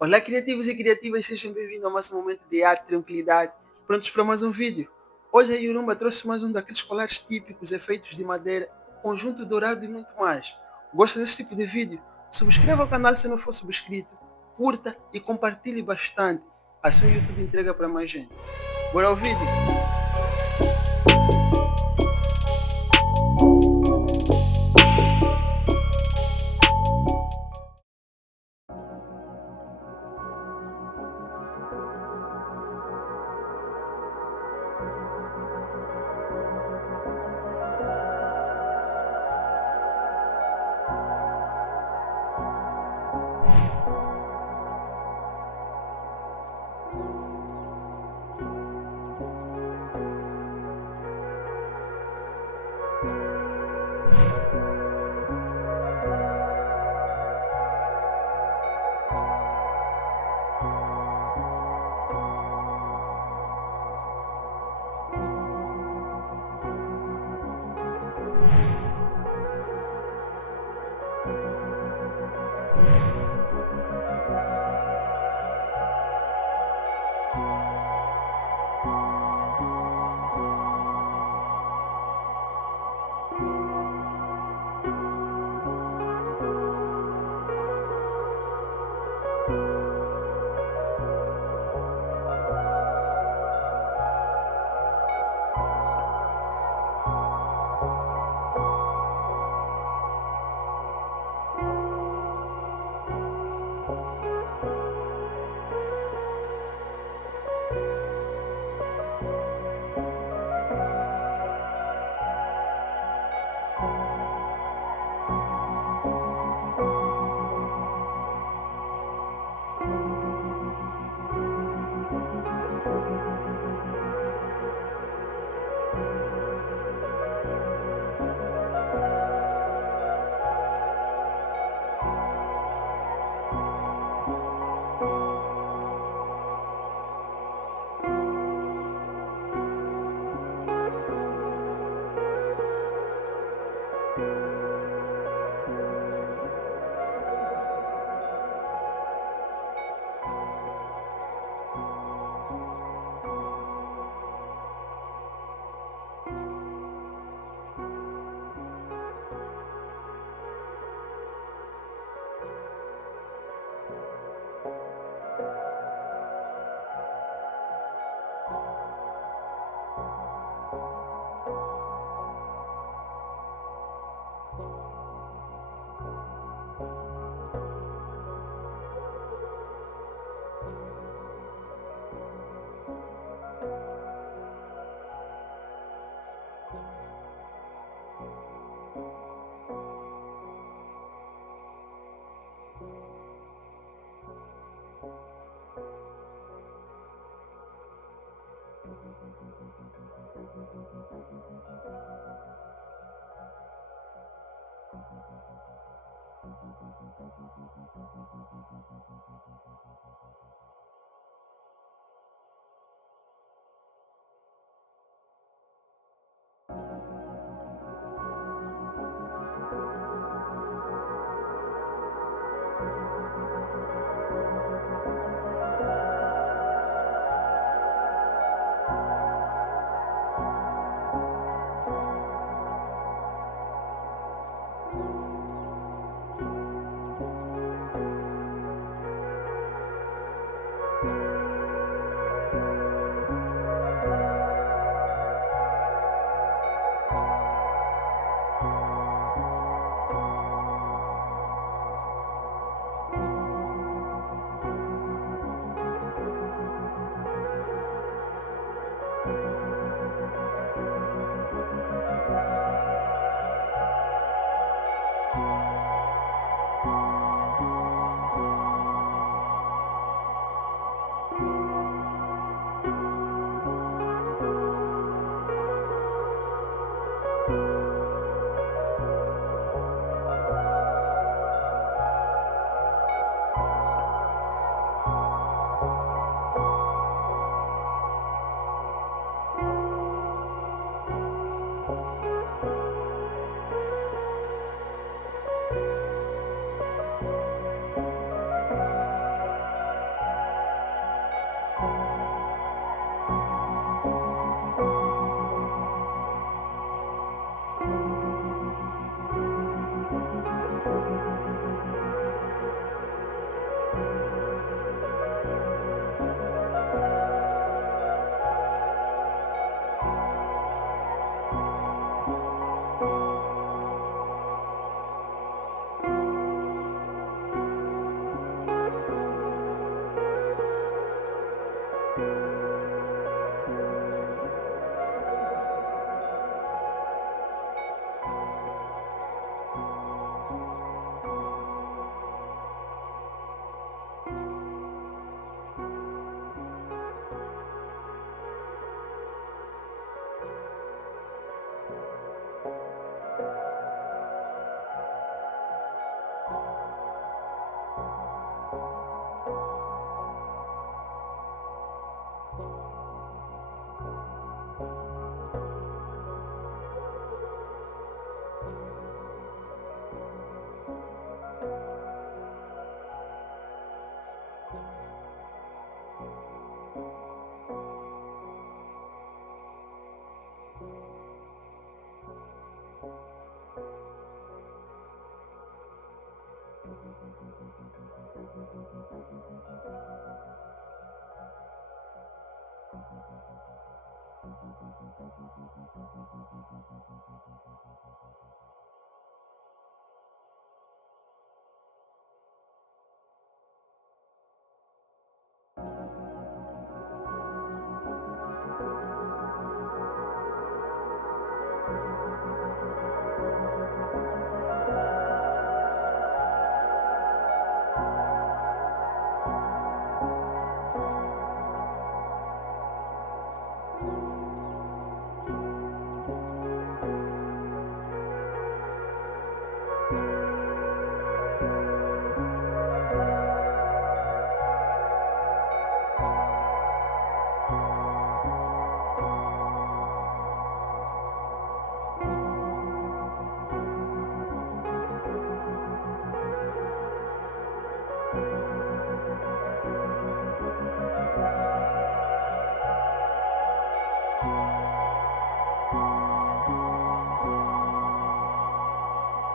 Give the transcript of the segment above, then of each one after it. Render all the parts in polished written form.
Olá, criativos e criativas, sejam bem-vindos ao nosso momento de arte e tranquilidade. Prontos para mais um vídeo? Hoje a Yurumba trouxe mais um daqueles colares típicos, efeitos de madeira, conjunto dourado e muito mais. Gosta desse tipo de vídeo? Subscreva o canal se não for subscrito, curta e compartilhe bastante. Assim o YouTube entrega para mais gente. Bora ao vídeo?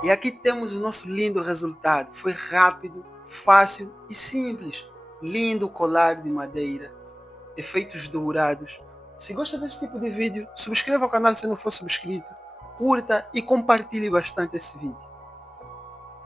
E aqui temos o nosso lindo resultado. Foi rápido, fácil e simples. Lindo colar de madeira, efeitos dourados. Se gosta desse tipo de vídeo, subscreva o canal se não for subscrito, curta e compartilhe bastante esse vídeo.